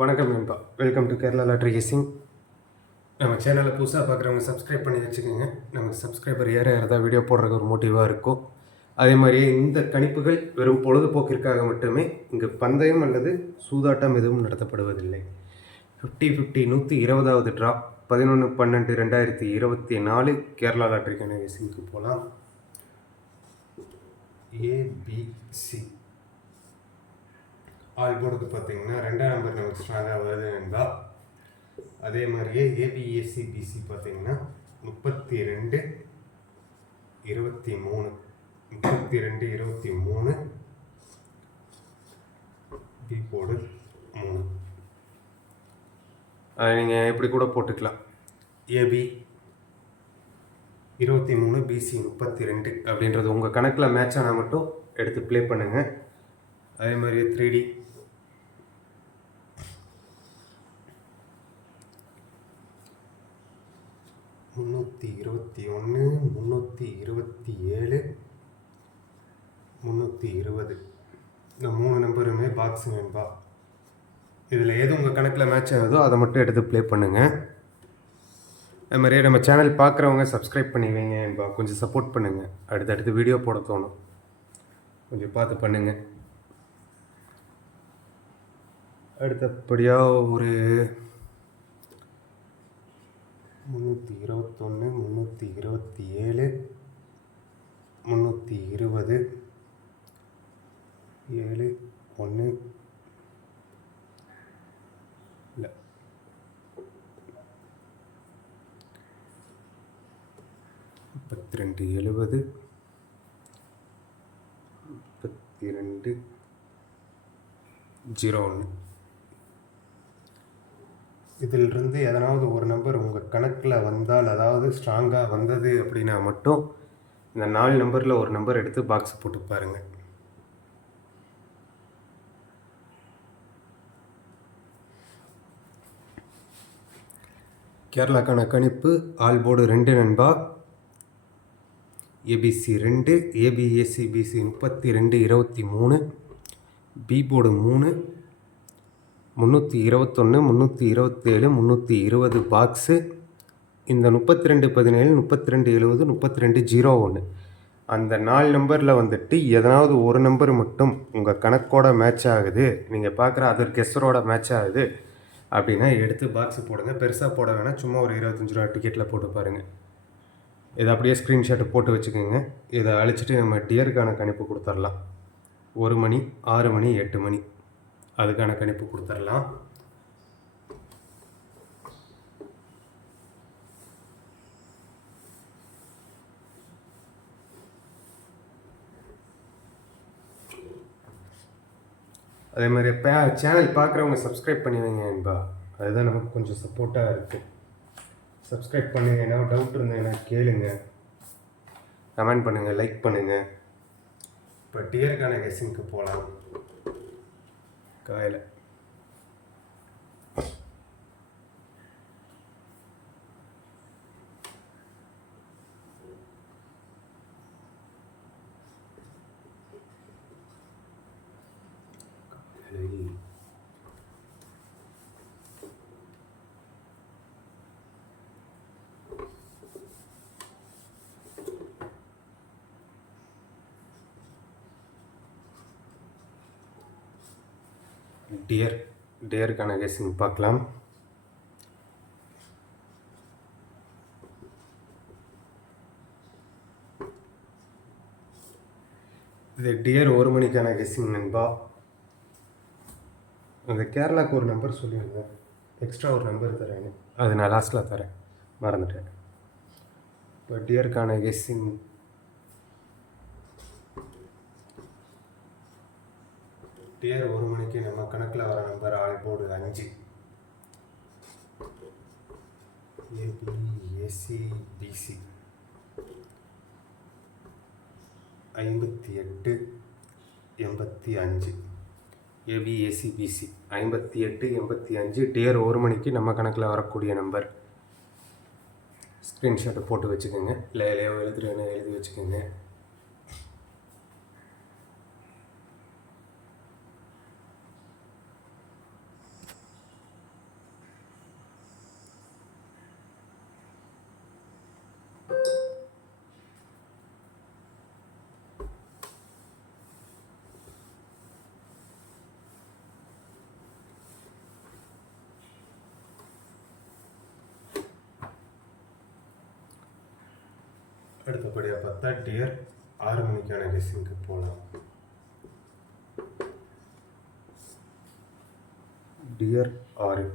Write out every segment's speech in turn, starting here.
வணக்கம் நண்பா, welcome to Kerala lottery guessing. நம்ம சேனலை புதுசாக பார்க்குறவங்க சப்ஸ்கிரைப் பண்ணி வச்சுக்கோங்க. நமக்கு சப்ஸ்கிரைபர் ஏற ஏறதான் வீடியோ போடுறதுக்கு ஒரு மோட்டிவாக இருக்கும். அதே மாதிரியே இந்த கணிப்புகள் வெறும் பொழுதுபோக்கிற்காக மட்டுமே, இங்கு பந்தயம் அல்லது சூதாட்டம் எதுவும் நடத்தப்படுவதில்லை. 50-50 120வது ட்ரா 11/12/2024 கேரளா லாட்ரிக்கான கெஸ்ஸிங்க்கு போகலாம். ஏபிசி ஆல் போர்டுக்கு பார்த்தீங்கன்னா 2ஆம் நம்பர் நமக்கு ஸ்ட்ராங்காக வருது நண்பா. அதே மாதிரியே ஏபிஎஸ்சிபிசி பார்த்தீங்கன்னா 32-23 32-23 பி போர்டு 3. அதை நீங்கள் எப்படி கூட போட்டுக்கலாம். ஏபி 23 பிசி 32 அப்படின்றது உங்கள் கணக்கில் மேட்ச் ஆனால் மட்டும் எடுத்து ப்ளே பண்ணுங்கள். அதே மாதிரியே 3D 321 327 320 இந்த 3 நம்பருமே பாக்ஸ் நண்பா. இதில் எது உங்கள் கணக்கில் மேட்ச் ஆகுதோ அதை மட்டும் எடுத்து ப்ளே பண்ணுங்கள். அது மாதிரியே நம்ம சேனல் பார்க்குறவங்க சப்ஸ்கிரைப் பண்ணி வைங்க நண்பா. கொஞ்சம் சப்போர்ட் பண்ணுங்கள். அடுத்தடுத்து வீடியோ போட தோணும். கொஞ்சம் பார்த்து பண்ணுங்கள். அடுத்தபடியாக ஒரு 321 327 320 7 1 இல்லை 32 70 32 01. இதிலிருந்து எதனாவது ஒரு நம்பர் உங்கள் கணக்கில் வந்தால், அதாவது ஸ்ட்ராங்காக வந்தது அப்படின்னா மட்டும் இந்த 4 நம்பரில் ஒரு நம்பர் எடுத்து பாக்ஸ் போட்டு பாருங்கள். கேரளாக்கான கணிப்பு ஆல் போர்டு 2 நண்பா. ஏபிசி 2, ஏபிஎஸ்சிபிசி 32-23, பி போர்டு 3, 321 327 320 பாக்ஸு. இந்த 32-17 32-70 32-01 அந்த 4 நம்பரில் வந்துட்டு எதனாவது ஒரு நம்பர் மட்டும் உங்கள் கணக்கோட மேட்ச் ஆகுது, நீங்கள் பார்க்குற அதர் கெஸ்ஸரோட மேட்ச் ஆகுது அப்படின்னா எடுத்து பாக்ஸு போடுங்க. பெருசாக போட வேணாம், சும்மா ஒரு 25 ரூபா டிக்கெட்டில் போட்டு பாருங்கள். இதை அப்படியே ஸ்க்ரீன்ஷாட்டு போட்டு வச்சுக்கோங்க. இதை அழிச்சிட்டு நம்ம டியருக்கான கணிப்பு கொடுத்துடலாம். 1 மணி 6 மணி 8 மணி அதுக்கான கணிப்பு கொடுத்துடலாம். அதே மாதிரி சேனல் பார்க்குறவங்க சப்ஸ்கிரைப் பண்ணி வைங்க நண்பா. அதுதான் நமக்கு கொஞ்சம் சப்போர்ட்டாக இருக்குது. சப்ஸ்கிரைப் பண்ணுங்கள். என்ன டவுட் இருந்ததுன்னா கேளுங்க, கமெண்ட் பண்ணுங்கள், லைக் பண்ணுங்கள். இப்போ டியருக்கான கெஸ்ஸிங்க்கு போகலாம். காயில் டியருக்கான கெஸ்ஸிங் பார்க்கலாம். இது டியர் 1 மணிக்கான கெஸ்ஸிங் நண்பா. அந்த கேரளாவுக்கு ஒரு நம்பர் சொல்லியிருந்தேன், எக்ஸ்ட்ரா ஒரு நம்பர் தரேன்னு, அது நான் லாஸ்ட்டில் தரேன், மறந்துட்டேன். இப்போ டியருக்கான கெஸ்ஸிங் டியர் 1 மணிக்கு நம்ம கணக்கில் வர நம்பர் ஆல் போர்டு 5. ஏபிஎஸ்சிபிசி 58-85 ஏபிஎஸ்சிபிசி 58-85 டியர் 1 மணிக்கு நம்ம கணக்கில் வரக்கூடிய நம்பர். ஸ்க்ரீன்ஷாட்டை போட்டு வச்சுக்கோங்க, இல்லை எழுதி வச்சுக்கோங்க. அடுத்தபடியாக பார்த்தா டியர் 6 மணிக்கான கெஸ்ஸிங்க்கு போகலாம். டியர் 6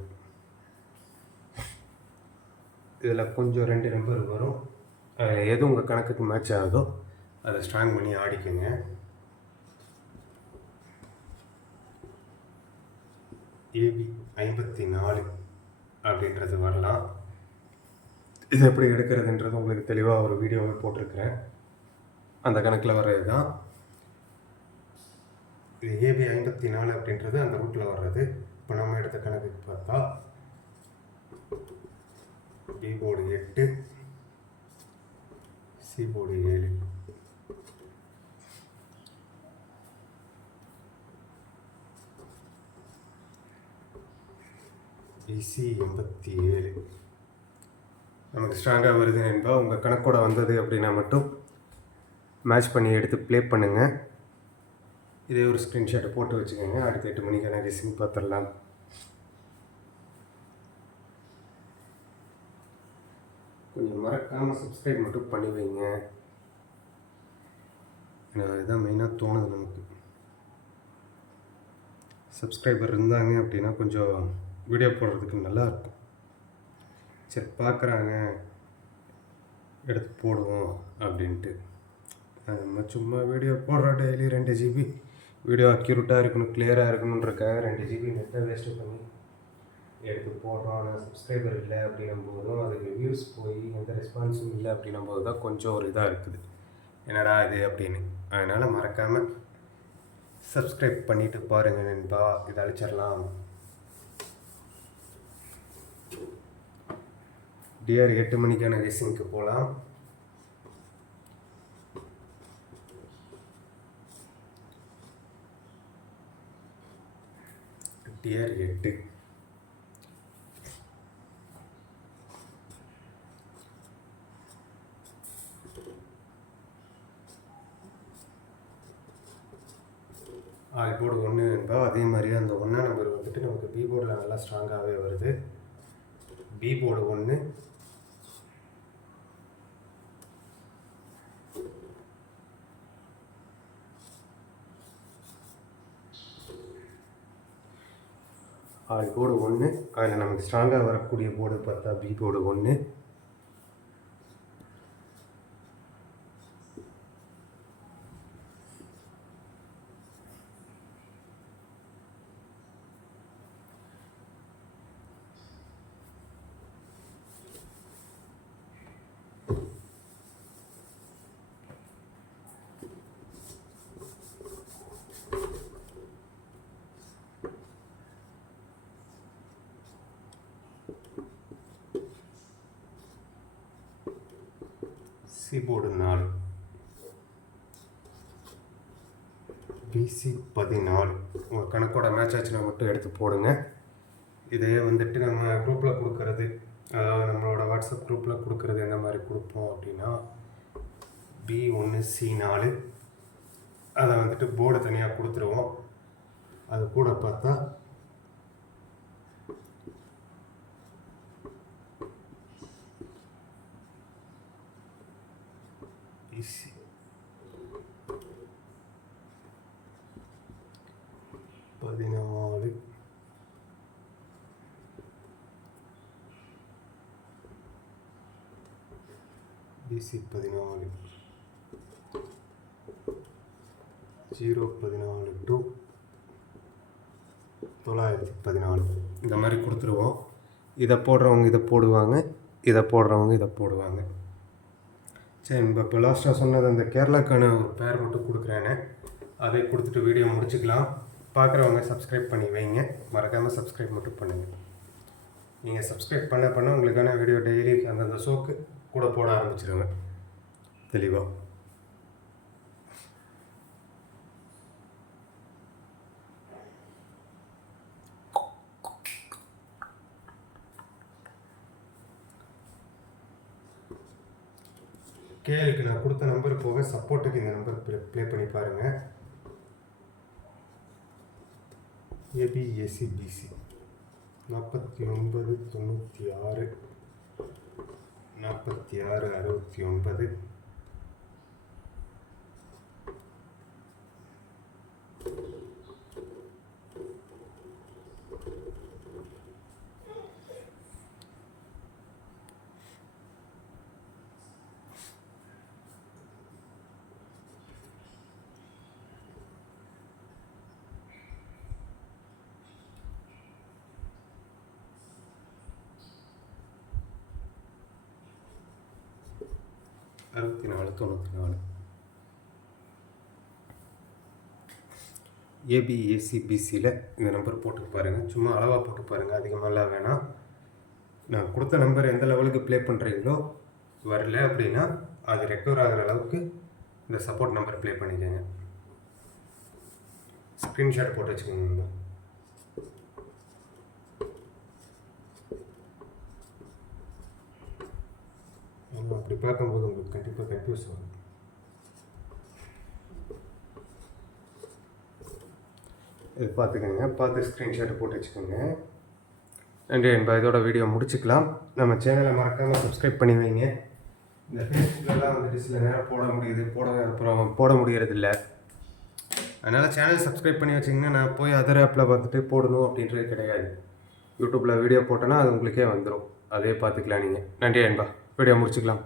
இதில் கொஞ்சம் 2 நம்பர் வரும். எது உங்கள் கணக்குக்கு மேட்ச் ஆகுதோ அதை ஸ்ட்ராங் பண்ணி ஆடிக்குங்க. ஏபி 54 அப்படின்றது வரலாம். இது எப்படி எடுக்கிறதுன்றது உங்களுக்கு தெளிவாக ஒரு வீடியோவை போட்டிருக்கிறேன். அந்த கணக்கில் வர்றது தான் இது. ஏபி 54 அப்படின்றது அந்த ரூட்டில் வர்றது. இப்போ நம்ம எடுத்த கணக்குக்கு பார்த்தா B board 8, C board 7. BC 87 நமக்கு ஸ்ட்ராங்காக வருது என்பா. உங்கள் கணக்கோட வந்தது அப்படின்னா மட்டும் மேட்ச் பண்ணி எடுத்து ப்ளே பண்ணுங்கள். இதே ஒரு ஸ்க்ரீன்ஷாட்டை போட்டு வச்சுக்கோங்க. அடுத்த 8 மணிக்கான கெஸ்ஸிங் பார்த்துடலாம். கொஞ்சம் மறக்காமல் சப்ஸ்கிரைப் மட்டும் பண்ணி வைங்க. அதுதான் மெயினாக தோணுது நமக்கு. சப்ஸ்கிரைபர் இருந்தாங்க அப்படின்னா கொஞ்சம் வீடியோ போடுறதுக்கு நல்லாயிருக்கும். சரி பார்க்குறாங்க எடுத்து போடுவோம் அப்படின்ட்டு நம்ம சும்மா வீடியோ போடுறோம். டெய்லி 2 GB வீடியோ அக்யூரேட்டாக இருக்கணும், கிளியராக இருக்கணுன்றக்காக 2 GB நெட்டை வேஸ்ட்டு பண்ணி எடுத்து போடுறோம். ஆனால் சப்ஸ்கிரைபர் இல்லை அப்படின்னும் போதும், அதுக்கு வியூஸ் போய் எந்த ரெஸ்பான்ஸும் இல்லை அப்படின்னும் போது தான் கொஞ்சம் ஒரு இதாக இருக்குது, என்னடா இது அப்படின்னு. அதனால் மறக்காமல் சப்ஸ்கிரைப் பண்ணிவிட்டு பாருங்கள் நண்பா. இதை அழிச்சிடலாம். டியர் 8 மணிக்கான கெஸ்ஸிங்க்கு போகலாம். Dear 8 all board 1 என்பா. அதே மாதிரி அந்த 1ஆம் நம்பர் வந்துட்டு நமக்கு பி போர்டில் நல்லா ஸ்ட்ராங்காகவே வருது. B board 1, all board 1. அதில் நமக்கு ஸ்ட்ராங்காக வரக்கூடிய போர்டு பார்த்தா B board 1. C board 4, BC 14. உங்கள் கணக்கோட மேட்ச் ஆச்சுன்னா மட்டும் எடுத்து போடுங்க. இதையே வந்துட்டு நம்ம குரூப்பில் கொடுக்கறது, அதாவது நம்மளோட வாட்ஸ்அப் குரூப்பில் கொடுக்கறது எந்த மாதிரி கொடுப்போம் அப்படின்னா B1C4 அதை வந்துட்டு போர்டை தனியாக கொடுத்துருவோம். அது கூட பார்த்தா பிசி 14, பிசி 14, 014 to 914 இந்த மாதிரி கொடுத்துருவோம். இதை போடுறவங்க இதை போடுவாங்க, இதை போடுறவங்க இதை போடுவாங்க. சரி, இப்போ லாஸ்ட்டாக சொன்னது அந்த கேரளாக்கான ஒரு பேர் மட்டும் கொடுக்குறேன்னு, அதை கொடுத்துட்டு வீடியோ முடிச்சுக்கலாம். பார்க்குறவங்க சப்ஸ்கிரைப் பண்ணி வைங்க. மறக்காமல் சப்ஸ்கிரைப் மட்டும் பண்ணுங்கள். நீங்கள் சப்ஸ்கிரைப் பண்ண உங்களுக்கான வீடியோ டெய்லி அந்தந்த ஷோக்கு கூட போட ஆரம்பிச்சிருங்க தெளிவாக. கேளுக்கு நான் கொடுத்த நம்பர் போக சப்போர்ட்டுக்கு இந்த நம்பர் ப்ளே பண்ணி பாருங்கள். ABACBC 49 96 46 69 6494. ஏபிஏசிபிசியில் இந்த நம்பர் போட்டு பாருங்கள். சும்மா அளவாக போட்டு பாருங்கள், அதிகமாகலாம் வேணாம். நான் கொடுத்த நம்பர் எந்த லெவலுக்கு ப்ளே பண்ணுறீங்களோ வரல அப்படின்னா அது ரெக்கவர் ஆகிற அளவுக்கு இந்த சப்போர்ட் நம்பர் ப்ளே பண்ணிக்கோங்க. ஸ்க்ரீன்ஷாட் போட்டு வச்சுக்கோங்க. அப்படி பார்க்கும்போது உங்களுக்கு கண்டிப்பாக கன்ஃபியூஸ் ஆகும். இது பார்த்துக்கோங்க, பார்த்து ஸ்க்ரீன்ஷாட் போட்டு வச்சுக்கோங்க. நன்றி என்பா. இதோட வீடியோ முடிச்சுக்கலாம். நம்ம சேனலை மறக்காமல் சப்ஸ்கிரைப் பண்ணி வைங்க. இந்த ஃபேஸ்புக்கெல்லாம் வந்துட்டு சில நேரம் போட முடியறதில்ல. அதனால் சேனல் சப்ஸ்கிரைப் பண்ணி வச்சிங்கன்னா நான் போய் அதர் ஆப்பில் பார்த்துட்டு போடணும் அப்படின்றது கிடையாது. யூடியூப்பில் வீடியோ போட்டோன்னா அது உங்களுக்கே வந்துடும், அதே பார்த்துக்கலாம் நீங்கள். நன்றி என்பா. வீடியோ முடிச்சுக்கலாம்.